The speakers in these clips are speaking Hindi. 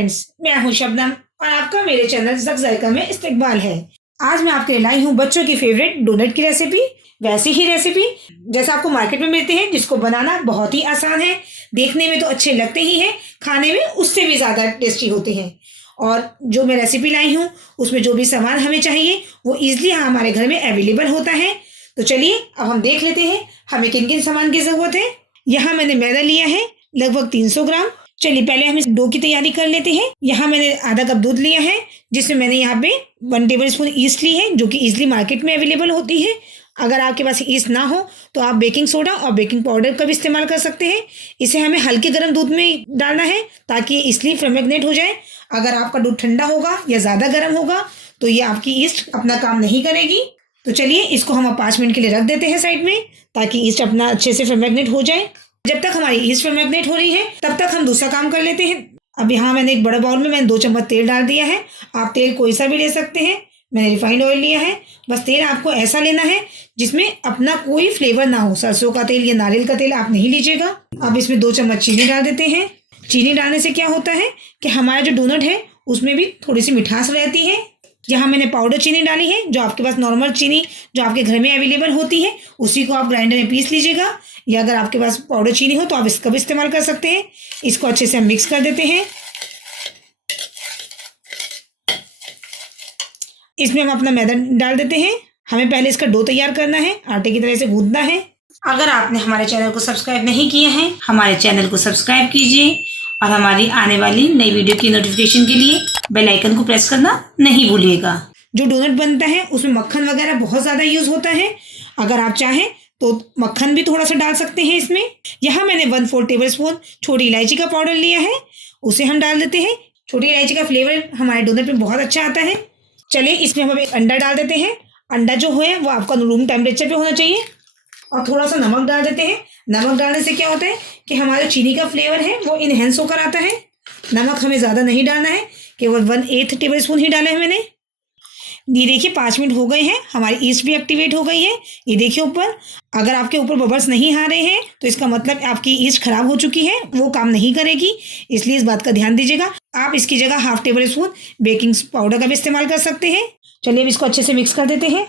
फ्रेंड्स, मैं हूं शबनम और आपका मेरे चैनल ज़क ज़ायका में इस्तकबाल है। आज मैं आपके लिए लाई हूं बच्चों की फेवरेट डोनट की रेसिपी। वैसी ही रेसिपी जैसा आपको मार्केट में मिलती है, जिसको बनाना बहुत ही आसान है। देखने में तो अच्छे लगते ही हैं, खाने में उससे भी ज़्यादा टेस्टी होते हैं। और जो मैं रेसिपी लाई हूँ उसमें जो भी सामान हमें चाहिए वो ईजिली हमारे घर में अवेलेबल होता है। तो चलिए अब हम देख लेते हैं हमें किन किन सामान की ज़रूरत है। यहाँ मैंने मैदा लिया है लगभग 300 ग्राम। चलिए पहले हम इस डो की तैयारी कर लेते हैं। यहाँ मैंने आधा कप दूध लिया है, जिसमें मैंने यहाँ पे 1 टेबल स्पून ईस्ट ली है, जो कि ईजिली मार्केट में अवेलेबल होती है। अगर आपके पास ईस्ट ना हो तो आप बेकिंग सोडा और बेकिंग पाउडर का भी इस्तेमाल कर सकते हैं। इसे हमें हल्के गर्म दूध में डालना है ताकि ये इसलिए फर्मेंट हो जाए। अगर आपका दूध ठंडा होगा या ज़्यादा गर्म होगा तो ये आपकी ईस्ट अपना काम नहीं करेगी। तो चलिए इसको हम 5 मिनट के लिए रख देते हैं साइड में, ताकि ईस्ट अपना अच्छे से फर्मेंट हो जाए। जब तक हमारी ईस्ट फर्मेंट हो रही है तब तक हम दूसरा काम कर लेते हैं। अब यहाँ मैंने एक बड़ा बाउल में मैंने 2 चम्मच तेल डाल दिया है। आप तेल कोई सा भी ले सकते हैं, मैंने रिफाइंड ऑयल लिया है। बस तेल आपको ऐसा लेना है जिसमें अपना कोई फ्लेवर ना हो। सरसों का तेल या नारियल का तेल आप नहीं लीजिएगा। अब इसमें 2 चम्मच चीनी डाल देते हैं। चीनी डालने से क्या होता है कि हमारा जो डोनट है उसमें भी थोड़ी सी मिठास रहती है। यहाँ मैंने पाउडर चीनी डाली है। जो आपके पास नॉर्मल चीनी जो आपके घर में अवेलेबल होती है उसी को आप ग्राइंडर में पीस लीजिएगा, या अगर आपके पास पाउडर चीनी हो तो आप इसका भी इस्तेमाल कर सकते हैं। इसको अच्छे से हम मिक्स कर देते हैं। इसमें हम अपना मैदा डाल देते हैं। हमें पहले इसका डो तैयार करना है, आटे की तरह से गूंथना है। अगर आपने हमारे चैनल को सब्सक्राइब नहीं किया है, हमारे चैनल को सब्सक्राइब कीजिए और हमारी आने वाली नई वीडियो की नोटिफिकेशन के लिए बेल आइकन को प्रेस करना नहीं भूलिएगा। जो डोनट बनता है उसमें मक्खन वगैरह बहुत ज़्यादा यूज़ होता है। अगर आप चाहें तो मक्खन भी थोड़ा सा डाल सकते हैं इसमें। यहाँ मैंने 1/4 टेबल स्पून छोटी इलायची का पाउडर लिया है, उसे हम डाल देते हैं। छोटी इलायची का फ्लेवर हमारे डोनट में बहुत अच्छा आता है। चलिए इसमें हम एक अंडा डाल देते हैं। अंडा जो है वो आपका रूम टेम्परेचर पे होना चाहिए। और थोड़ा सा नमक डाल देते हैं। नमक डालने से क्या होता है कि हमारा चीनी का फ्लेवर है वो इनहेंस होकर आता है। नमक हमें ज़्यादा नहीं डालना है, केवल 1/8 टेबल स्पून ही डाला है मैंने। ये देखिए 5 मिनट हो गए हैं, हमारी ईस्ट भी एक्टिवेट हो गई है। ये देखिए ऊपर, अगर आपके ऊपर बबल्स नहीं आ रहे हैं तो इसका मतलब आपकी ईस्ट खराब हो चुकी है, वो काम नहीं करेगी। इसलिए इस बात का ध्यान दीजिएगा। आप इसकी जगह 1/2 टेबल स्पून बेकिंग पाउडर का भी इस्तेमाल कर सकते हैं। चलिए अब इसको अच्छे से मिक्स कर देते हैं।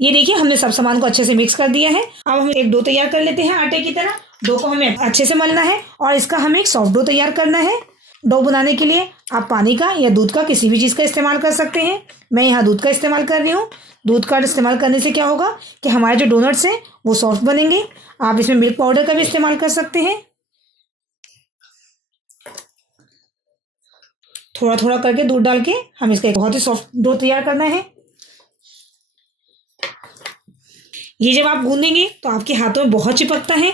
ये देखिए हमने सब सामान को अच्छे से मिक्स कर दिया है। अब हम एक डो तैयार कर लेते हैं आटे की तरह। डो को हमें अच्छे से मलना है और इसका हमें एक सॉफ्ट डो तैयार करना है। डो बनाने के लिए आप पानी का या दूध का किसी भी चीज़ का इस्तेमाल कर सकते हैं। मैं यहाँ दूध का इस्तेमाल कर रही हूँ। दूध का इस्तेमाल करने से क्या होगा कि हमारे जो डोनट्स हैं वो सॉफ्ट बनेंगे। आप इसमें मिल्क पाउडर का भी इस्तेमाल कर सकते हैं। थोड़ा थोड़ा करके दूध डाल के हम इसका एक बहुत ही सॉफ्ट डो तैयार करना है। ये जब आप गूंदेंगे तो आपके हाथों में बहुत चिपकता है,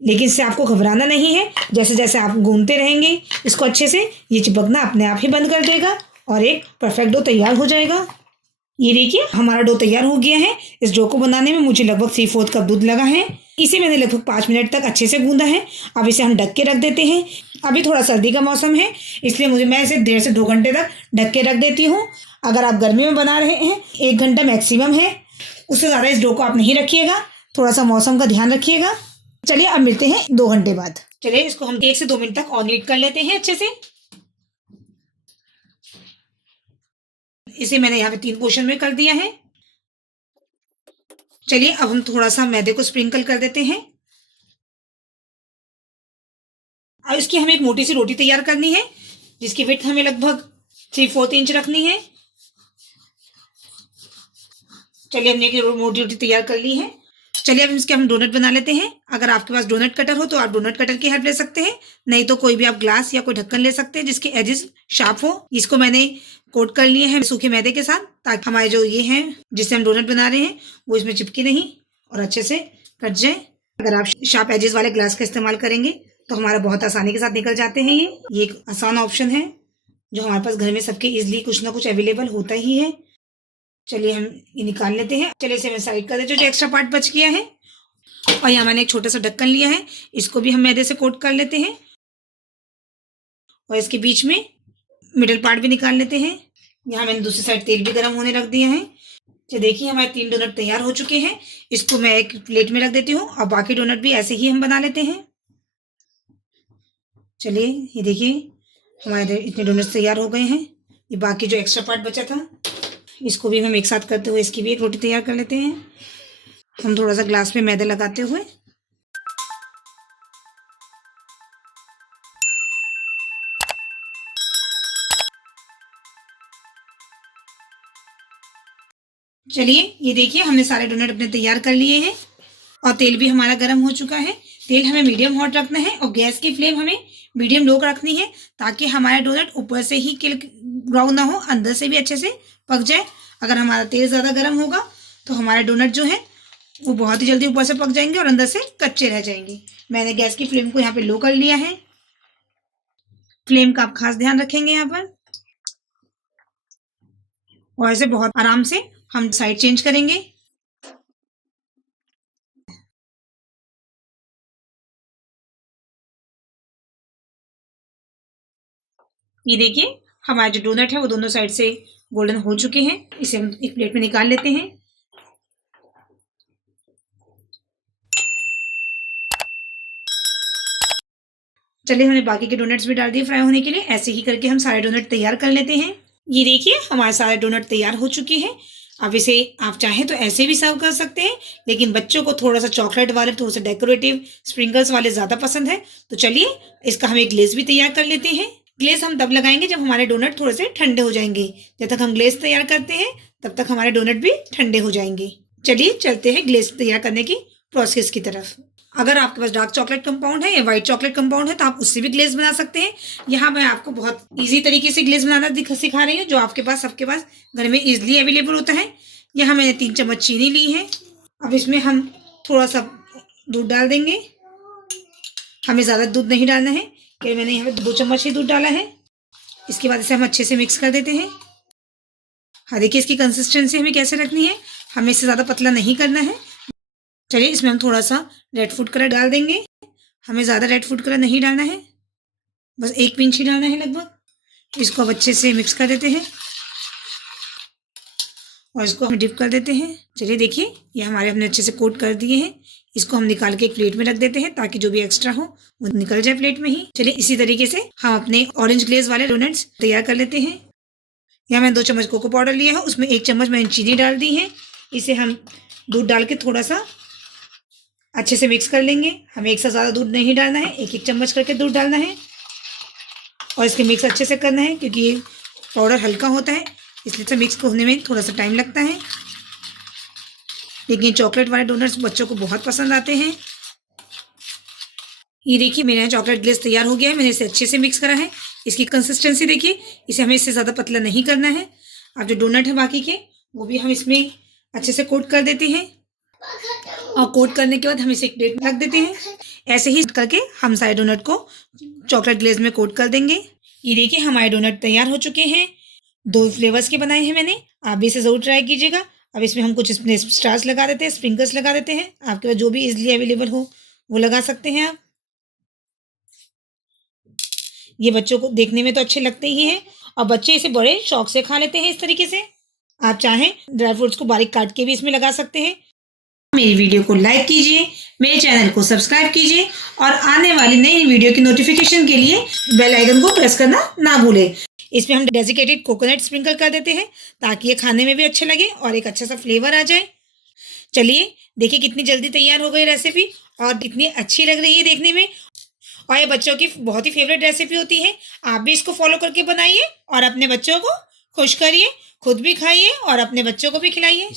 लेकिन इससे आपको घबराना नहीं है। जैसे जैसे आप गूंदते रहेंगे इसको अच्छे से, ये चिपकना अपने आप ही बंद कर देगा और एक परफेक्ट डो तैयार हो जाएगा। ये देखिए हमारा डो तैयार हो गया है। इस डो को बनाने में मुझे लगभग 3/4 कप दूध लगा है। इसे मैंने लगभग 5 मिनट तक अच्छे से गूंदा है। अब इसे हम ढक के रख देते हैं। अभी थोड़ा सर्दी का मौसम है, इसलिए मैं इसे 1.5 से 2 घंटे तक ढक के रख देती हूँ। अगर आप गर्मी में बना रहे हैं 1 घंटा मैक्सिमम है, उससे ज़्यादा इस डो को आप नहीं रखिएगा। थोड़ा सा मौसम का ध्यान रखिएगा। चलिए अब मिलते हैं 2 घंटे बाद। चलिए इसको हम 1 से 2 मिनट तक और नीट कर लेते हैं अच्छे से। इसे मैंने यहाँ पे 3 पोर्शन में कर दिया है। चलिए अब हम थोड़ा सा मैदे को स्प्रिंकल कर देते हैं। अब इसकी हमें एक मोटी सी रोटी तैयार करनी है, जिसकी विड्थ हमें लगभग 3/4 इंच रखनी है। चलिए हमने एक मोटी रोटी तैयार कर ली है। चलिए अब इसके हम डोनट बना लेते हैं। अगर आपके पास डोनट कटर हो तो आप डोनट कटर की हेल्प ले सकते हैं, नहीं तो कोई भी आप ग्लास या कोई ढक्कन ले सकते हैं जिसके एजेस शार्प हो। इसको मैंने कोट कर लिए हैं सूखे मैदे के साथ, ताकि हमारे जो ये हैं जिससे हम डोनट बना रहे हैं वो इसमें चिपके नहीं और अच्छे से कट जाए। अगर आप शार्प एजेस वाले ग्लास का इस्तेमाल करेंगे तो हमारा बहुत आसानी के साथ निकल जाते हैं। ये एक आसान ऑप्शन है जो हमारे पास घर में सबके ईजिली कुछ ना कुछ अवेलेबल होता ही है। चलिए हम ये निकाल लेते हैं। चलिए इसे मैं साइड कर देते हैं, जो एक्स्ट्रा पार्ट बच गया है। और यहाँ मैंने एक छोटा सा ढक्कन लिया है, इसको भी हम मैदे से कोट कर लेते हैं और इसके बीच में मिडल पार्ट भी निकाल लेते हैं। यहाँ मैंने दूसरी साइड तेल भी गर्म होने रख दिया है। तो देखिए हमारे 3 डोनट तैयार हो चुके हैं। इसको मैं एक प्लेट में रख देती हूँ और बाकी डोनट भी ऐसे ही हम बना लेते हैं। चलिए ये देखिए हमारे इतने डोनट्स तैयार हो गए हैं। ये बाकी जो एक्स्ट्रा पार्ट बचा था इसको भी हम एक साथ करते हुए इसकी भी एक रोटी तैयार कर लेते हैं। हम थोड़ा सा ग्लास में मैदा लगाते हुए चलिए ये देखिए हमने सारे डोनट अपने तैयार कर लिए हैं और तेल भी हमारा गर्म हो चुका है। तेल हमें मीडियम हॉट रखना है और गैस की फ्लेम हमें मीडियम लो रखनी है ताकि हमारा डोनट ऊपर से ही ब्राउन ना हो, अंदर से भी अच्छे से पक जाए। अगर हमारा तेल ज़्यादा गर्म होगा तो हमारे डोनट जो है वो बहुत ही जल्दी ऊपर से पक जाएंगे और अंदर से कच्चे रह जाएंगे। मैंने गैस की फ्लेम को यहाँ पे लो कर लिया है। फ्लेम का आप खास ध्यान रखेंगे यहाँ पर और ऐसे बहुत आराम से हम साइड चेंज करेंगे। ये देखिए हमारे जो डोनट है वो दोनों साइड से गोल्डन हो चुके हैं। इसे हम एक प्लेट में निकाल लेते हैं। चलिए हमने बाकी के डोनट्स भी डाल दिए फ्राई होने के लिए। ऐसे ही करके हम सारे डोनट तैयार कर लेते हैं। ये देखिए हमारे सारे डोनट तैयार हो चुके हैं। अब इसे आप चाहें तो ऐसे भी सर्व कर सकते हैं, लेकिन बच्चों को थोड़ा सा चॉकलेट वाले, थोड़ा सा डेकोरेटिव स्प्रिंकल्स वाले ज़्यादा पसंद है। तो चलिए इसका हम एक ग्लेज भी तैयार कर लेते हैं। ग्लेज हम तब लगाएंगे जब हमारे डोनट थोड़े से ठंडे हो जाएंगे। जब तक हम ग्लेज तैयार करते हैं तब तक हमारे डोनट भी ठंडे हो जाएंगे। चलिए चलते हैं ग्लेज तैयार करने की प्रोसेस की तरफ। अगर आपके पास डार्क चॉकलेट कंपाउंड है या व्हाइट चॉकलेट कंपाउंड है तो आप उससे भी ग्लेज बना सकते हैं। यहाँ मैं आपको बहुत इजी तरीके से ग्लेज बनाना सिखा रही हूँ, जो आपके पास सबके पास घर में इजीली अवेलेबल होता है। यहाँ मैंने 3 चम्मच चीनी ली है। अब इसमें हम थोड़ा सा दूध डाल देंगे। हमें ज़्यादा दूध नहीं डालना है क्योंकि मैंने यहाँ पे 2 चम्मच ही दूध डाला है। इसके बाद इसे हम अच्छे से मिक्स कर देते हैं। हाँ देखिए इसकी कंसिस्टेंसी हमें कैसे रखनी है, हमें इससे ज़्यादा पतला नहीं करना है। चलिए इसमें हम थोड़ा सा रेड फूड कलर डाल देंगे। हमें ज़्यादा रेड फूड कलर नहीं डालना है, बस 1 पिंच ही डालना है लगभग। इसको अब अच्छे से मिक्स कर देते हैं और इसको हम डिप कर देते हैं। चलिए देखिए ये हमारे हमने अच्छे से कोट कर दिए हैं। इसको हम निकाल के एक प्लेट में रख देते हैं ताकि जो भी एक्स्ट्रा हो वो निकल जाए प्लेट में ही। चलिए इसी तरीके से हम अपने ऑरेंज ग्लेज वाले डोनट्स तैयार कर लेते हैं। यहाँ मैंने 2 चम्मच कोको पाउडर लिया है, उसमें 1 चम्मच मैंने चीनी डाल दी है। इसे हम दूध डाल के थोड़ा सा अच्छे से मिक्स कर लेंगे। हमें एक साथ ज़्यादा दूध नहीं डालना है, 1-1 चम्मच करके दूध डालना है और इसके मिक्स अच्छे से करना है क्योंकि ये पाउडर हल्का होता है, इसलिए इसे मिक्स होने में थोड़ा सा टाइम लगता है। लेकिन चॉकलेट वाले डोनट्स बच्चों को बहुत पसंद आते हैं। ये देखिए मेरे यहाँ चॉकलेट ग्लेज तैयार हो गया है। मैंने इसे अच्छे से मिक्स करा है। इसकी कंसिस्टेंसी देखिए, इसे हमें इससे ज़्यादा पतला नहीं करना है। अब जो डोनट है बाकी के वो भी हम इसमें अच्छे से कोट कर देते हैं और कोट करने के बाद हम इसे एक प्लेट में रख देते हैं। ऐसे ही करके हम सारे डोनट को चॉकलेट ग्लेज में कोट कर देंगे। ये देखिए हमारे डोनट तैयार हो चुके हैं। 2 फ्लेवर्स के बनाए हैं मैंने, आप भी इसे ज़रूर ट्राई कीजिएगा। अब इसमें हम कुछ इसमें स्टार्स लगा देते हैं, स्प्रिंकल्स लगा देते हैं। आपके पास जो भी इजीली अवेलेबल हो वो लगा सकते हैं आप। ये बच्चों को देखने में तो अच्छे लगते ही हैं और बच्चे इसे बड़े शौक से खा लेते हैं इस तरीके से। आप चाहें ड्राई फ्रूट्स को बारीक काट के भी इसमें लगा सकते हैं। मेरी वीडियो को लाइक कीजिए, मेरे चैनल को सब्सक्राइब कीजिए और आने वाली नई वीडियो की नोटिफिकेशन के लिए बेल आइकन को प्रेस करना ना भूलें। इसमें हम डेजिकेटेड कोकोनट स्प्रिंकल कर देते हैं ताकि ये खाने में भी अच्छे लगे और एक अच्छा सा फ्लेवर आ जाए। चलिए देखिए कितनी जल्दी तैयार हो गई रेसिपी और कितनी अच्छी लग रही है देखने में। और ये बच्चों की बहुत ही फेवरेट रेसिपी होती है। आप भी इसको फॉलो करके बनाइए और अपने बच्चों को खुश करिए, खुद भी खाइए और अपने बच्चों को भी खिलाइए।